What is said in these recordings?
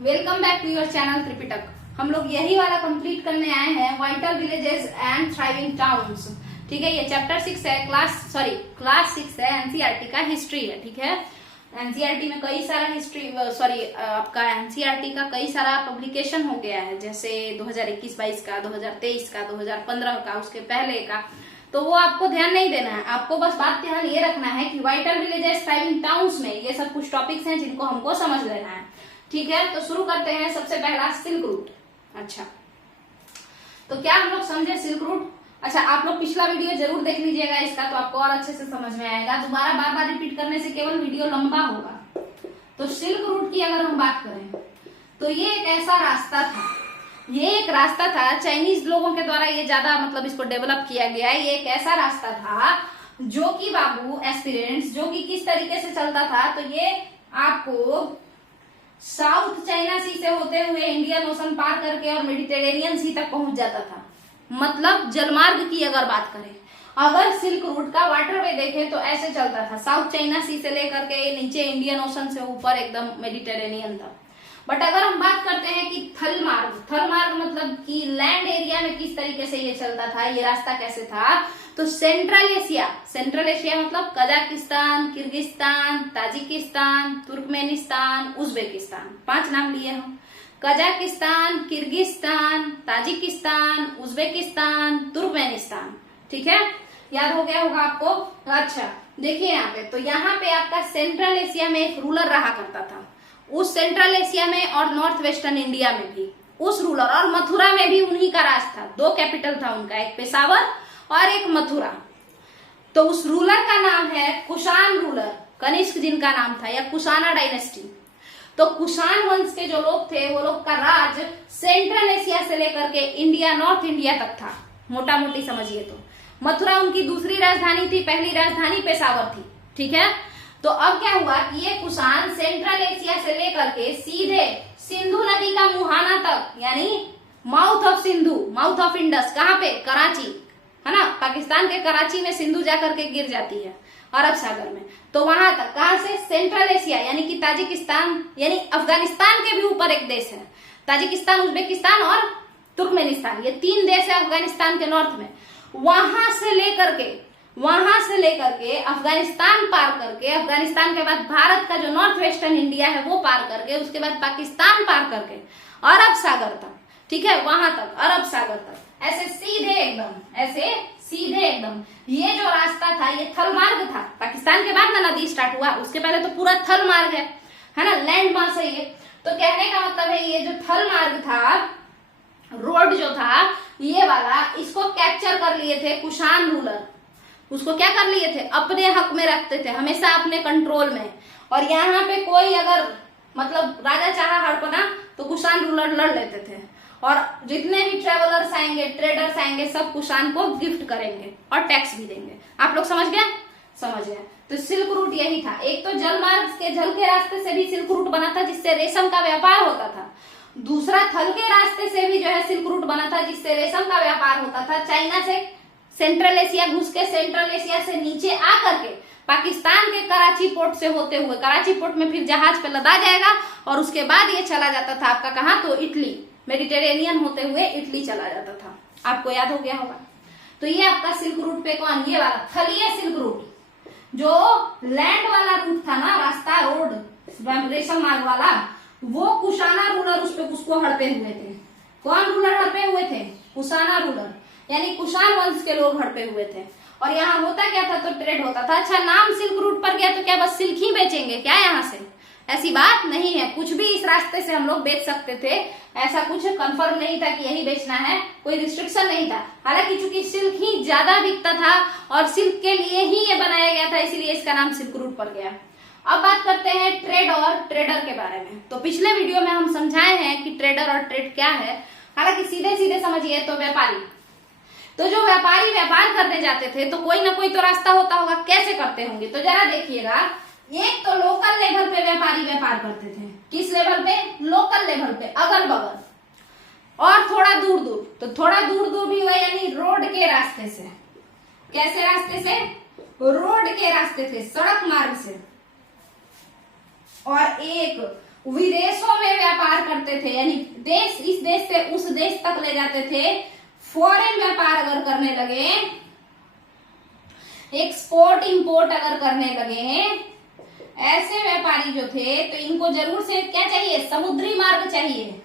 Welcome back to your channel Tripitaka. हम लोग यही वाला कंप्लीट करने आए हैं, vital villages and thriving towns. ठीक है, ये चैप्टर 6 है, क्लास 6 है, एनसीईआरटी का हिस्ट्री है। ठीक है, एनसीईआरटी में कई सारा आपका एनसीईआरटी का कई सारा पब्लिकेशन हो गया है, जैसे 2021-22 का, 2023 का, 2015 का, उसके पहले का। तो वो आपको ध्यान नहीं देना है, आपको बस बात ध्यान ये रखना है कि वाइटल विलेजेस थ्राइविंग टाउन्स में ये सब कुछ टॉपिक्स हैं जिनको हमको समझ लेना है। ठीक है, तो शुरू करते हैं। सबसे पहला सिल्क रूट। अच्छा, तो क्या हम लोग समझे सिल्क रूट? अच्छा, आप लोग पिछला वीडियो जरूर देख लीजिएगा इसका, तो आपको और अच्छे से समझ में आएगा। दोबारा बार बार रिपीट करने से केवल वीडियो लंबा होगा। तो सिल्क रूट की अगर हम बात करें तो ये एक ऐसा रास्ता था, चाइनीज लोगों के द्वारा ये ज्यादा इसको डेवलप किया गया है। ये एक ऐसा रास्ता था जो कि बाबू एस्पिरेंट्स, जो कि किस तरीके से चलता था, तो ये आपको साउथ चाइना सी से होते हुए इंडियन ओशन पार करके और मेडिटेरेनियन सी तक पहुंच जाता था। मतलब जलमार्ग की अगर बात करें, अगर सिल्क रूट का वाटरवे देखें तो ऐसे चलता था, साउथ चाइना सी से लेकर के नीचे इंडियन ओशन से ऊपर एकदम मेडिटेरेनियन तक। बट अगर हम बात करते हैं कि थल मार्ग मतलब कि लैंड एरिया में किस तरीके से ये चलता था, ये रास्ता कैसे था, तो सेंट्रल एशिया मतलब Kazakhstan, Kyrgyzstan, Tajikistan, Turkmenistan, Uzbekistan, 5 नाम लिए हम। Kazakhstan, Kyrgyzstan, Tajikistan, Uzbekistan, Turkmenistan. ठीक है, याद हो गया होगा आपको। अच्छा, देखिए यहाँ पे, तो यहाँ पे आपका सेंट्रल एशिया में एक रूलर रहा करता था, उस सेंट्रल एशिया में और नॉर्थ वेस्टर्न इंडिया में भी उस रूलर, और मथुरा में भी उन्हीं का राज था। 2 कैपिटल था उनका, एक पेशावर और एक मथुरा। तो उस रूलर का नाम है कुषाण रूलर, कनिष्क जिनका नाम था, या कुषाणा डायनेस्टी। तो कुषाण वंश के जो लोग थे, वो लोग का राज सेंट्रल एशिया से लेकर के इंडिया, नॉर्थ इंडिया तक था, मोटा मोटी समझिए तो। मथुरा उनकी दूसरी राजधानी थी, पहली राजधानी पेशावर थी। ठीक है, तो अब क्या हुआ कि ये कुषाण सेंट्रल एशिया से लेकर के सीधे सिंधु नदी का मुहाना तक, यानी mouth of Sindhu, mouth of Indus, कहाँ पे? कराची, है ना, पाकिस्तान के कराची में सिंधु जाकर के गिर जाती है अरब सागर में। तो वहां तक, कहां से? सेंट्रल एशिया, यानी कि ताजिकिस्तान, यानी अफगानिस्तान के भी ऊपर एक देश है, ताजिकिस्तान, उज्बेकिस्तान और तुर्कमेनिस्तान, ये 3 देश है अफगानिस्तान के नॉर्थ में। वहां से लेकर के अफगानिस्तान पार करके, अफगानिस्तान के बाद भारत का जो नॉर्थ वेस्टर्न इंडिया है वो पार करके, उसके बाद पाकिस्तान पार करके अरब सागर तक। ठीक है, वहां तक, अरब सागर तक, ऐसे सीधे एकदम ये जो रास्ता था, ये थल मार्ग था। पाकिस्तान के बाद ना नदी स्टार्ट हुआ, उसके पहले तो पूरा थल मार्ग है ना, लैंड मास है ये। तो कहने का मतलब है, ये जो थल मार्ग था, रोड जो था ये वाला, इसको कैप्चर कर लिए थे कुषाण रूलर। उसको क्या कर लिए थे? अपने हक में रखते थे, हमेशा अपने कंट्रोल में। और यहाँ पे कोई अगर राजा चाहा हड़पना तो कुषाण रूलर लड़ लेते थे, और जितने भी ट्रेवलर्स आएंगे, ट्रेडर्स आएंगे, सब कुषाण को गिफ्ट करेंगे और टैक्स भी देंगे। आप लोग समझ गए? समझ गए। तो सिल्क रूट यही था। एक तो जल मार्ग के, जल के रास्ते से भी सिल्क रूट बना था, जिससे रेशम का व्यापार होता था। दूसरा, थल के रास्ते से भी जो है सिल्क रूट बना था, जिससे रेशम का व्यापार होता था। चाइना से सेंट्रल एशिया घुस के, सेंट्रल एशिया से नीचे आकर के पाकिस्तान के कराची पोर्ट से होते हुए, कराची पोर्ट में फिर जहाज पे लदा जाएगा, और उसके बाद ये चला जाता था आपका कहाँ? तो इटली, मेडिटेरेनियन होते हुए इटली चला जाता था। आपको याद हो गया होगा। तो ये आपका सिल्क रूट पे कौन? ये वाला थलीय सिल्क रूट, जो लैंड वाला रूट था ना, रास्ता, रोड, रेशम मार्ग वाला, वो कुषाणा रूलर उसको हड़पे हुए थे। कौन रूलर हड़पे हुए थे? कुषाणा रूलर, यानी कुषाण वंश के लोग हड़पे हुए थे। और यहाँ होता क्या था? तो ट्रेड होता था। अच्छा, नाम सिल्क रूट पर गया तो क्या बस सिल्क ही बेचेंगे क्या यहाँ से? ऐसी बात नहीं है, कुछ भी इस रास्ते से हम लोग बेच सकते थे, ऐसा कुछ कंफर्म नहीं था कि यही बेचना है, कोई रिस्ट्रिक्शन नहीं था। हालांकि चूंकि सिल्क ही ज्यादा बिकता था और सिल्क के लिए ही ये बनाया गया था, इसीलिए इसका नाम सिल्क रूट पड़ गया। अब बात करते हैं ट्रेड और ट्रेडर के बारे में। तो पिछले वीडियो में हम समझाए हैं कि ट्रेडर और ट्रेड क्या है। हालांकि सीधे समझिए तो व्यापारी, तो जो व्यापारी व्यापार करने जाते थे तो कोई ना कोई तो रास्ता होता होगा, कैसे करते होंगे? तो जरा देखिएगा, एक तो लोकल लेवल पे व्यापारी व्यापार करते थे। किस लेवल पे? लोकल लेवल पे, अगल बगल, और थोड़ा दूर दूर। तो थोड़ा दूर दूर भी हुआ, यानी रोड के रास्ते से। कैसे रास्ते से? रोड के रास्ते से, सड़क मार्ग से। और एक विदेशों में व्यापार करते थे, यानी देश इस देश से उस देश तक ले जाते थे, फॉरेन व्यापार अगर करने लगे, एक्सपोर्ट इंपोर्ट अगर करने लगे, ऐसे व्यापारी जो थे तो इनको जरूर से क्या चाहिए, समुद्री मार्ग चाहिए,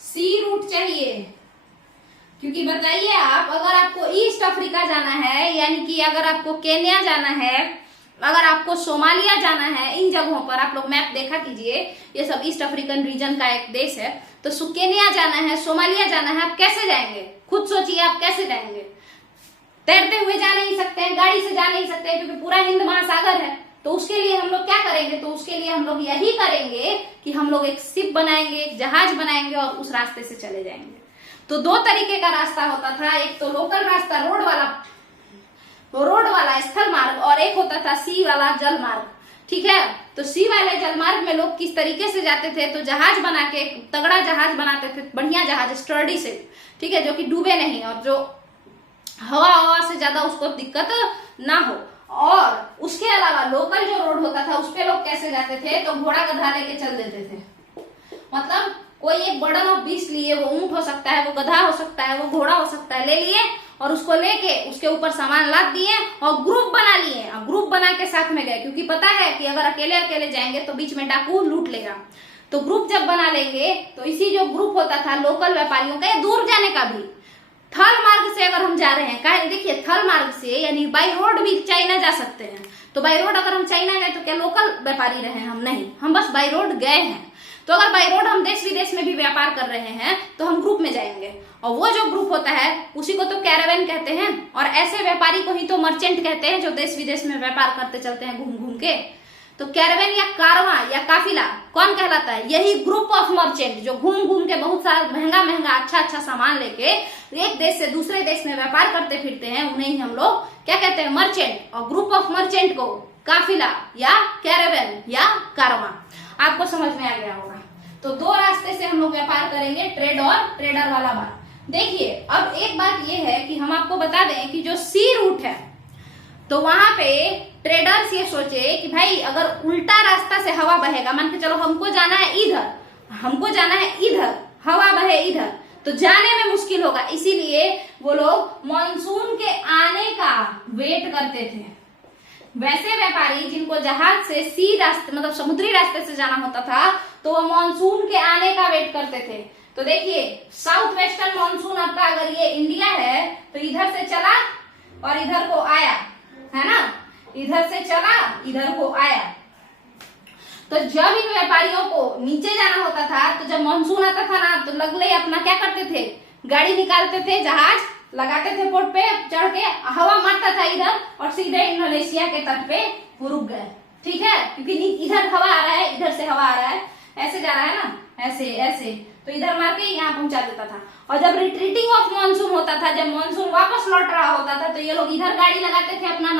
सी रूट चाहिए। क्योंकि बताइए आप, अगर आपको ईस्ट अफ्रीका जाना है, यानी कि अगर आपको केन्या जाना है, अगर आपको सोमालिया जाना है, इन जगहों पर आप लोग मैप देखा कीजिए, ये सब ईस्ट अफ्रीकन रीजन का एक देश है, तो केन्या जाना है, सोमालिया जाना है, आप कैसे जाएंगे? खुद सोचिए आप कैसे जाएंगे। तैरते हुए जा नहीं सकते हैं, गाड़ी से जा नहीं सकते हैं, क्योंकि पूरा हिंद महासागर है। तो उसके लिए हम लोग क्या करेंगे? तो उसके लिए हम लोग यही करेंगे कि हम लोग एक शिप बनाएंगे, एक जहाज बनाएंगे और उस रास्ते से चले जाएंगे। तो दो तरीके का रास्ता होता था, एक तो लोकल रास्ता रोड वाला स्थल मार्ग, और एक होता था सी वाला जल मार्ग। ठीक है, तो सी वाले जल मार्ग में लोग किस तरीके से जाते थे? तो जहाज बना के, तगड़ा जहाज बनाते थे, बढ़िया जहाज, स्टर्डी से, ठीक है, जो कि डूबे नहीं और जो हवा से ज्यादा उसको दिक्कत ना हो। और उसके अलावा लोकल जो रोड होता था उस पे लोग कैसे जाते थे? तो घोड़ा गधा लेके चल देते थे। मतलब कोई एक बर्डन ऑफ बीस्ट लिए, वो ऊंट हो सकता है, वो गधा हो सकता है, वो घोड़ा हो सकता है, ले लिए और उसको लेके उसके ऊपर सामान लाद दिए और ग्रुप बना लिए, और ग्रुप बना के साथ में गए, क्योंकि पता है कि अगर अकेले अकेले जाएंगे तो बीच में डाकू लूट लेगा। तो ग्रुप जब बना लेंगे तो इसी जो ग्रुप होता था लोकल व्यापारियों का, दूर जाने का भी थल मार्ग से अगर हम जा रहे हैं, देखिए थल मार्ग से यानी बाई रोड भी चाइना जा सकते हैं। तो बाई रोड अगर हम चाइना गए तो क्या लोकल व्यापारी रहे हम? नहीं, हम बस बाई रोड गए हैं। तो अगर बाई रोड हम देश विदेश में भी व्यापार कर रहे हैं तो हम ग्रुप में जाएंगे, और वो जो ग्रुप होता है उसी को तो कैरावेन कहते हैं, और ऐसे व्यापारी को ही तो मर्चेंट कहते हैं, जो देश विदेश में व्यापार करते चलते हैं घूम घूम के। तो कैरावेन या कारवां या काफिला कौन कहलाता है? यही ग्रुप ऑफ मर्चेंट जो घूम घूम के बहुत सारा महंगा महंगा अच्छा सामान लेके एक देश से दूसरे देश में व्यापार करते फिरते हैं, उन्हें ही हम लोग क्या कहते हैं? मर्चेंट। और ग्रुप ऑफ मर्चेंट को काफिला या कैरावेन या कारवां। आपको समझ में आ गया होगा। तो दो रास्ते से हम लोग व्यापार करेंगे, ट्रेड और ट्रेडर वाला बात। देखिए, अब एक बात ये है कि हम आपको बता दें कि जो सी रूट है तो वहां पे ट्रेडर्स ये सोचे कि भाई अगर उल्टा रास्ता से हवा बहेगा, मान के चलो हमको जाना है इधर, हमको जाना है इधर, हवा बहे इधर, तो जाने में मुश्किल होगा, इसीलिए वो लोग मानसून के आने का वेट करते थे। वैसे व्यापारी जिनको जहाज से सी रास्ते मतलब समुद्री रास्ते से जाना होता था तो वो मानसून के आने का वेट करते थे। तो देखिए, साउथ वेस्टर्न मानसून आपका अगर ये इंडिया है तो इधर से चला और इधर को आया, है ना, इधर से चला इधर को आया। तो जब इन व्यापारियों को नीचे जाना होता था तो जब मानसून आता था ना तो लगले अपना क्या करते थे? गाड़ी निकालते थे, जहाज लगाते थे पोर्ट पे, चढ़ के हवा मारता था इधर और सीधे इंडोनेशिया के तट पे वो रुक गए। ठीक है, क्योंकि इधर हवा आ रहा है, इधर से हवा आ रहा है, ऐसे जा रहा है ना, ऐसे ऐसे, तो इधर मार के यहाँ पहुंचा देता था। और जब रिट्रीटिंग ऑफ मानसून होता था, जब मानसून वापस लौट रहा होता था, तो ये लोग इधर गाड़ी लगाते थे, अपना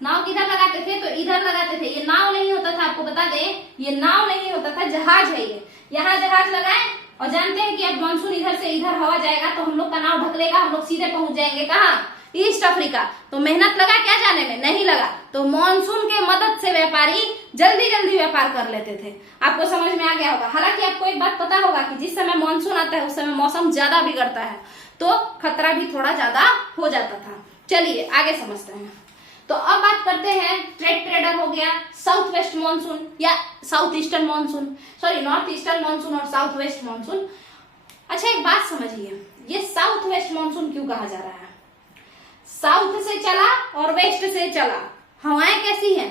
नाव किधर लगाते थे? तो इधर लगाते थे। ये नाव नहीं होता था, आपको बता दें, ये नाव नहीं होता था, जहाज है ये। यहाँ जहाज लगाए और जानते हैं कि अब मानसून इधर से इधर हवा जाएगा तो हम लोग का नाव ढकलेगा, हम लोग सीधे पहुंच जाएंगे कहाँ? East Africa. तो मेहनत लगा क्या जाने में? नहीं लगा। तो मानसून के मदद से व्यापारी जल्दी जल्दी व्यापार कर लेते थे। आपको समझ में आ गया होगा। हालांकि आपको एक बात पता होगा कि जिस समय मानसून आता है उस समय मौसम ज्यादा बिगड़ता है, तो खतरा भी थोड़ा ज्यादा हो जाता था। चलिए आगे समझते हैं। तो अब बात करते हैं, ट्रेडर हो गया, साउथ वेस्ट मानसून या south eastern monsoon, sorry north eastern monsoon और साउथ वेस्ट मानसून। अच्छा एक बात समझिए, ये साउथ वेस्ट मानसून क्यों कहा जा रहा है? साउथ से चला और वेस्ट से चला। हवाएं कैसी हैं?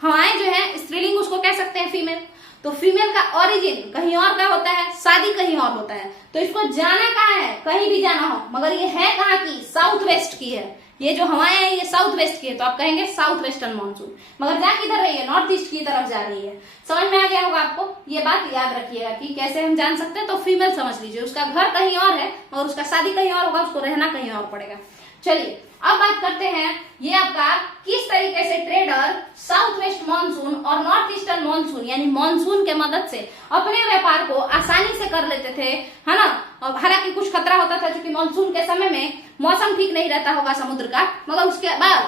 हवाएं जो है स्त्रीलिंग उसको कह सकते हैं फीमेल। तो फीमेल का ओरिजिन कहीं और का होता है, शादी कहीं और होता है। तो इसको जाना कहाँ है? कहीं भी जाना हो, मगर ये है कहाँ की? साउथ वेस्ट की है। ये जो हवाएं हैं ये साउथ वेस्ट की है, तो आप कहेंगे साउथ वेस्टर्न मानसून, मगर जा किधर रही है? नॉर्थ ईस्ट की तरफ जा रही है। समझ में आ गया होगा आपको। ये बात याद रखिएगा कि कैसे हम जान सकते हैं। तो फीमेल समझ लीजिए, उसका घर कहीं और है और उसका शादी कहीं और होगा, उसको रहना कहीं और पड़ेगा। चलिए अब बात करते हैं, ये आपका किस तरीके से ट्रेडर साउथ वेस्ट मानसून और नॉर्थ ईस्टर्न मानसून यानी मानसून के मदद से अपने व्यापार को आसानी से कर लेते थे, है ना। और हालांकि कुछ खतरा होता था क्योंकि मानसून के समय में मौसम ठीक नहीं रहता होगा समुद्र का, मगर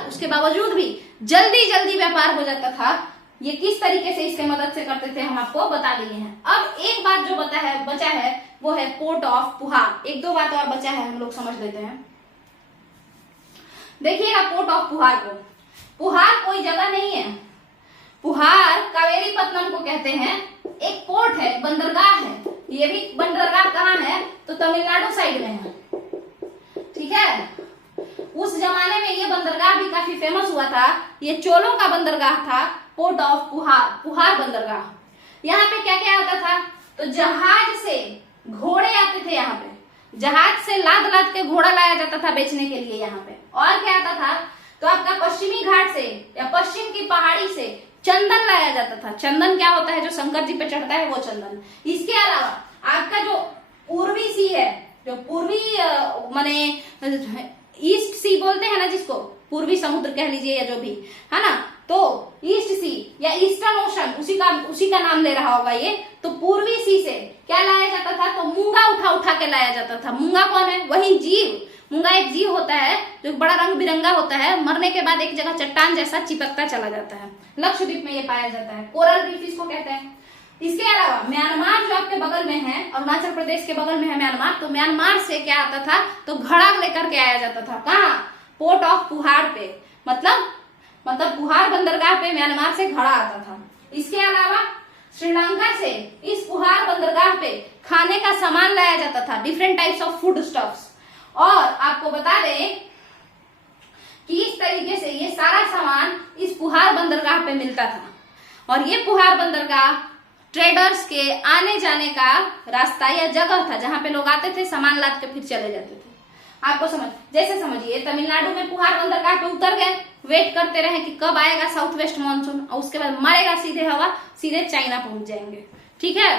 उसके बावजूद भी जल्दी जल्दी व्यापार हो जाता था। ये किस तरीके से इसके मदद से करते थे हम आपको बता दिए हैं। अब एक बात बचा है वो है पोर्ट ऑफ पुहार। एक दो बात और बचा है, हम लोग समझ लेते हैं। देखिएगा पोर्ट ऑफ पुहार को, पुहार कोई जगह नहीं है, पुहार कावेरी पत्तनम को कहते हैं, एक पोर्ट है, बंदरगाह है। ये भी बंदरगाह कहाँ है तो तमिलनाडु साइड में है, ठीक है। उस जमाने में ये बंदरगाह भी काफी फेमस हुआ था, ये चोलों का बंदरगाह था, पोर्ट ऑफ पुहार, पुहार बंदरगाह। यहाँ पे क्या क्या आता था तो जहाज से घोड़े आते थे, यहाँ पे जहाज से लाद लाद के घोड़ा लाया जाता था बेचने के लिए यहाँ पे। और क्या आता था तो आपका पश्चिमी घाट से या पश्चिम की पहाड़ी से चंदन लाया जाता था। चंदन क्या होता है, जो शंकर जी पे चढ़ता है वो चंदन। इसके अलावा आपका जो पूर्वी सी है, जो पूर्वी माने ईस्ट सी बोलते हैं ना जिसको, पूर्वी समुद्र कह लीजिए या जो भी है ना, तो ईस्ट सी या ईस्टर्न ओशन उसी का नाम ले रहा होगा ये। तो पूर्वी सी से क्या लाया जाता था तो मूंगा उठा उठा के लाया जाता था। मूंगा कौन है, वही जीव। मूंगा एक जीव होता है जो बड़ा रंग बिरंगा होता है, मरने के बाद एक जगह चट्टान जैसा चिपकता चला जाता है। लक्षद्वीप में ये पाया जाता है, कोरल रीफ इसको कहते हैं। इसके अलावा म्यांमार जो आपके बगल में है, अरुणाचल प्रदेश के बगल में है म्यांमार, तो म्यांमार से क्या आता था तो घड़ा लेकर के आया जाता था। कहाँ, पोर्ट ऑफ पुहार पे, मतलब पुहार बंदरगाह पे म्यांमार से घड़ा आता था। इसके अलावा श्रीलंका से इस पुहार बंदरगाह पे खाने का सामान लाया जाता था, different types of food stuffs. और आपको बता दें कि इस तरीके से ये सारा सामान इस पुहार बंदरगाह पे मिलता था। और ये पुहार बंदरगाह ट्रेडर्स के आने जाने का रास्ता या जगह था, जहां पे लोग आते थे, सामान लाद के फिर चले जाते थे। आपको जैसे समझिए तमिलनाडु में पुहार बंदरगाह पे उतर गए, वेट करते रहे कि कब आएगा साउथ वेस्ट मानसून, और उसके बाद मारेगा सीधे हवा, सीधे चाइना पहुंच जाएंगे, ठीक है।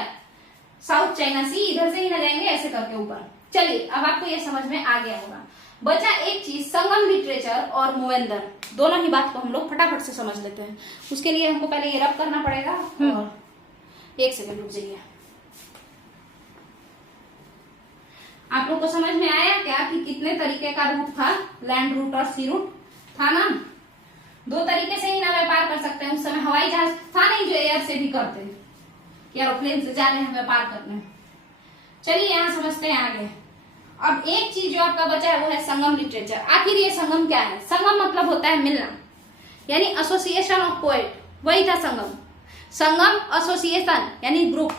साउथ चाइना सी, इधर से ही न जाएंगे, ऐसे करके ऊपर। चलिए अब आपको ये समझ में आ गया होगा। बचा एक चीज, संगम लिटरेचर और मूवेंदर, दोनों ही बात को हम लोग फटाफट से समझ लेते हैं। उसके लिए हमको पहले ये रब करना पड़ेगा, और एक सेकंड रुक जाइए। आप लोग को समझ में आया क्या कि कितने तरीके का रूट था, लैंड रूट और सी रूट था ना। दो तरीके से ही ना व्यापार कर सकते हैं। उस समय हवाई जहाज था नहीं जो एयर से भी करते, कि एरोप्लेन से जा रहे हैं व्यापार करने। चलिए यहाँ समझते हैं आगे। अब एक चीज जो आपका बचा है वो है संगम लिटरेचर। आखिर ये संगम क्या है? संगम मतलब होता है मिलना, यानी एसोसिएशन ऑफ पोएट, वही था संगम। संगम एसोसिएशन यानी ग्रुप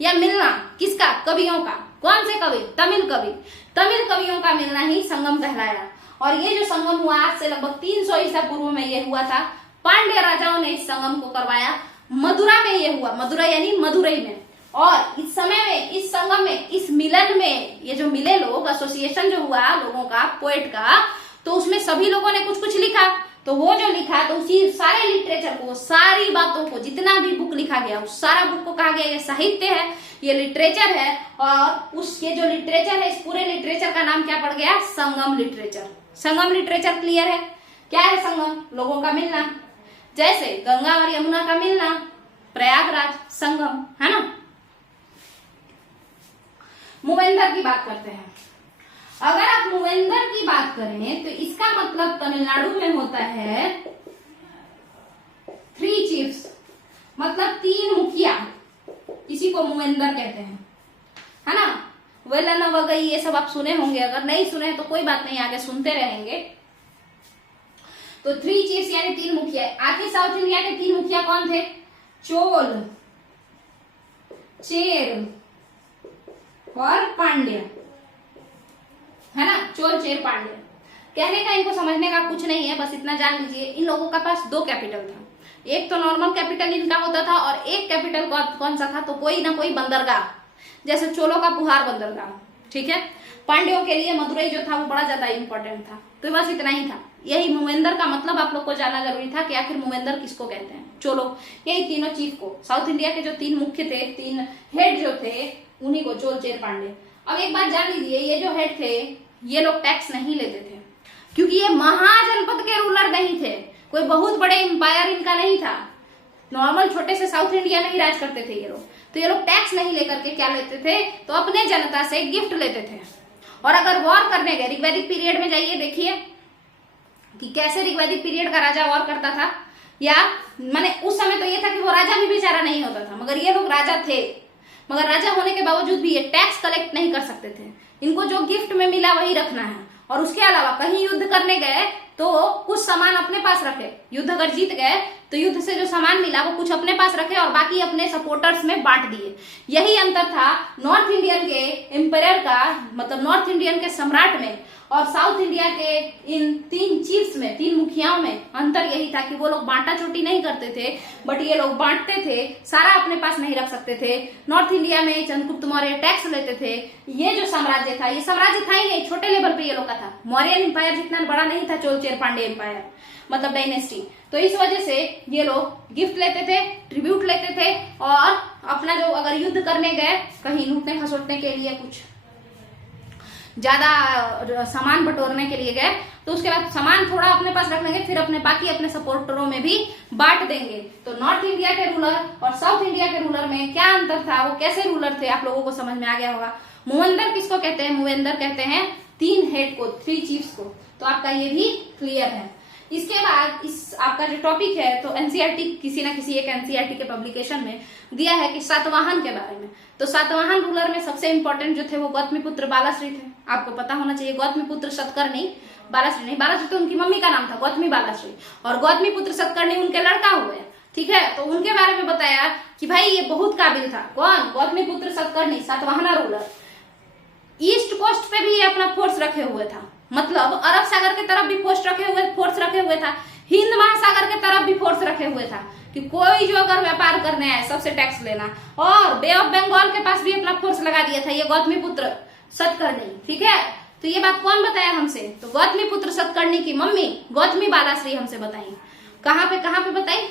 या मिलना, किसका? कवियों का। कौन से कवि? तमिल कवि। तमिल कवियों का मिलना ही संगम कहलाया। और ये जो संगम हुआ आज से लगभग 300 ईसा पूर्व में ये हुआ था। पांड्य राजाओं ने इस संगम को करवाया। मदुरा में ये हुआ, मदुरा यानी मदुरई में। और इस समय में, इस संगम में, इस मिलन में ये जो मिले लोग, एसोसिएशन जो हुआ लोगों का, पोएट का, तो उसमें सभी लोगों ने कुछ कुछ लिखा। तो वो जो लिखा तो उसी सारे लिटरेचर को, सारी बातों को, जितना भी बुक लिखा गया उस सारा बुक को कहा गया ये साहित्य है, ये लिटरेचर है। और उसके जो लिटरेचर है, इस पूरे लिटरेचर का नाम क्या पड़ गया? संगम लिटरेचर। संगम लिटरेचर क्लियर है? क्या है संगम? लोगों का मिलना, जैसे गंगा और यमुना का मिलना, प्रयागराज संगम, है ना। मूवेंदर की बात करते हैं। अगर आप मूवेंदर की बात करें तो इसका मतलब तमिलनाडु में होता है 3 चीफ्स, मतलब 3 मुखिया, इसी को मूवेंदर कहते हैं, है ना। वेलन वगई ये सब आप सुने होंगे, अगर नहीं सुने तो कोई बात नहीं, आगे सुनते रहेंगे। तो 3 चीफ्स यानी 3 मुखिया। आखिर साउथ इंडिया के 3 मुखिया कौन थे? चोल, चेर और पांड्य, है ना। चोल, चेर, पांड्य। कहने का इनको समझने का कुछ नहीं है, बस इतना जान लीजिए इन लोगों का पास 2 कैपिटल था। एक तो नॉर्मल कैपिटल इनका होता था और एक कैपिटल कौन सा था? तो कोई ना कोई बंदरगाह, जैसे चोलों का पुहार बंदरगाह, ठीक है। पांड्यों के लिए मदुरई जो था वो बड़ा ज्यादा इंपॉर्टेंट था। तो बस इतना ही था। यही मूवेंदर का मतलब आप लोग को जानना जरूरी था कि आखिर मूवेंदर किसको कहते हैं। चोलो, यही तीनों चीफ को, साउथ इंडिया के जो 3 मुख्य थे, 3 हेड जो थे, उन्हीं को चोल, चेर, पांड्य। अब एक बात जान लीजिए, ये जो हेड थे ये लोग टैक्स नहीं लेते थे, क्योंकि ये महाजनपद के रूलर नहीं थे, कोई बहुत बड़े एम्पायर इनका नहीं था। नॉर्मल छोटे से साउथ इंडिया में ही राज करते थे ये लोग। तो ये लोग टैक्स नहीं लेकर के क्या लेते थे? तो अपने जनता से गिफ्ट लेते थे। और अगर वॉर करने गए, ऋग्वैदिक पीरियड में जाइए, देखिए कि कैसे ऋग्वैदिक पीरियड का राजा वॉर करता था। या माने उस समय तो ये था कि वो राजा भी बेचारा नहीं होता था, मगर ये लोग राजा थे। मगर राजा होने के बावजूद भी ये टैक्स कलेक्ट नहीं कर सकते थे। इनको जो गिफ्ट में मिला वही रखना है, और उसके अलावा कहीं युद्ध करने गए तो कुछ सामान अपने पास रखे। युद्ध अगर जीत गए तो युद्ध से जो सामान मिला वो कुछ अपने पास रखे और बाकी अपने सपोर्टर्स में बांट दिए। यही अंतर था नॉर्थ इंडियन के एम्पायर का, मतलब नॉर्थ इंडियन के सम्राट में और साउथ इंडिया के इन 3 चीफ्स में, 3 मुखियाओं में अंतर यही था कि वो लोग बांटा चोटी नहीं करते थे, बट ये लोग बांटते थे, सारा अपने पास नहीं रख सकते थे। नॉर्थ इंडिया में चंद्रगुप्त मौर्य टैक्स लेते थे। ये जो साम्राज्य था, ये साम्राज्य था ही नहीं, छोटे लेवल पे ये लोग का था। मौर्यन एम्पायर जितना बड़ा नहीं था, चोल चेर पांडे एम्पायर मतलब डायनेस्टी। तो इस वजह से ये लोग गिफ्ट लेते थे, ट्रिब्यूट लेते थे, और अपना जो अगर युद्ध करने गए कहीं लूटने खसोटने के लिए, कुछ ज्यादा सामान बटोरने के लिए गए, तो उसके बाद सामान थोड़ा अपने पास रख लेंगे, फिर अपने बाकी अपने सपोर्टरों में भी बांट देंगे। तो नॉर्थ इंडिया के रूलर और साउथ इंडिया के रूलर में क्या अंतर था, वो कैसे रूलर थे, आप लोगों को समझ में आ गया होगा। मूवेंदर किसको कहते हैं? मूवेंदर कहते हैं 3 हेड को, 3 चीफ्स को। तो आपका ये भी क्लियर है। इसके बाद इस आपका जो टॉपिक है, तो एनसीईआरटी किसी ना किसी एक एनसीईआरटी के पब्लिकेशन में दिया है कि सातवाहन के बारे में। तो सातवाहन रूलर में सबसे इंपॉर्टेंट जो थे वो गौतमीपुत्र बालाश्री थे। आपको पता होना चाहिए, गौतमीपुत्र सतकर्णी, बालाश्री नहीं, बालाश्री तो उनकी मम्मी का नाम था, गौतमी बालाश्री, और गौतमीपुत्र सतकर्णी उनके लड़का हुए। ठीक है, तो उनके बारे में बताया कि भाई ये बहुत काबिल था। कौन? Gautamiputra Satakarni, Satavahana ruler. East coast पे भी ये अपना फोर्स रखे हुए था, मतलब अरब सागर के तरफ भी फोर्स रखे हुए था, हिंद महासागर के तरफ भी फोर्स रखे हुए था कि कोई जो अगर व्यापार करने आए सबसे टैक्स लेना। और बे ऑफ बंगाल के पास भी अपना फोर्स लगा दिया था ये गौतमीपुत्र सतकर्णी। ठीक है, तो ये बात कौन बताया हमसे? तो गौतमीपुत्र सतकर्णी की मम्मी गौतमी बालाश्री हमसे बताई। कहाँ पे बताई?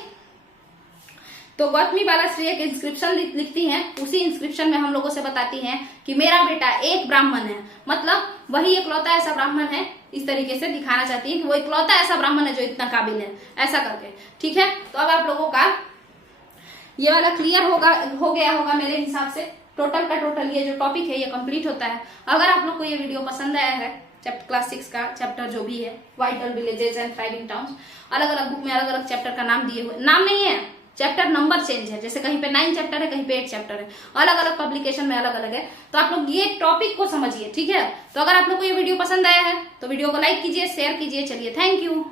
तो गौतमी बालाश्री एक इंस्क्रिप्शन लिखती हैं, उसी इंस्क्रिप्शन में हम लोगों से बताती हैं कि मेरा बेटा एक ब्राह्मण है, मतलब वही इकलौता ऐसा ब्राह्मण है। इस तरीके से दिखाना चाहती है कि वो इकलौता ऐसा ब्राह्मण है जो इतना काबिल है, ऐसा करके। ठीक है, तो अब आप लोगों का ये वाला क्लियर हो गया होगा मेरे हिसाब से। टोटल का टोटल ये जो टॉपिक है ये कंप्लीट होता है। अगर आप लोग को ये वीडियो पसंद आया है, चैप्टर क्लास 6 का चैप्टर जो भी है, vital villages and thriving towns, अलग अलग बुक में अलग अलग चैप्टर का नाम दिए हुए, नाम नहीं है, चैप्टर नंबर चेंज है, जैसे कहीं पे 9 चैप्टर है, कहीं पे 8 चैप्टर है, अलग अलग पब्लिकेशन में अलग अलग है। तो आप लोग ये टॉपिक को समझिए। ठीक है, तो अगर आप लोग को ये वीडियो पसंद आया है तो वीडियो को लाइक कीजिए, शेयर कीजिए। चलिए, थैंक यू।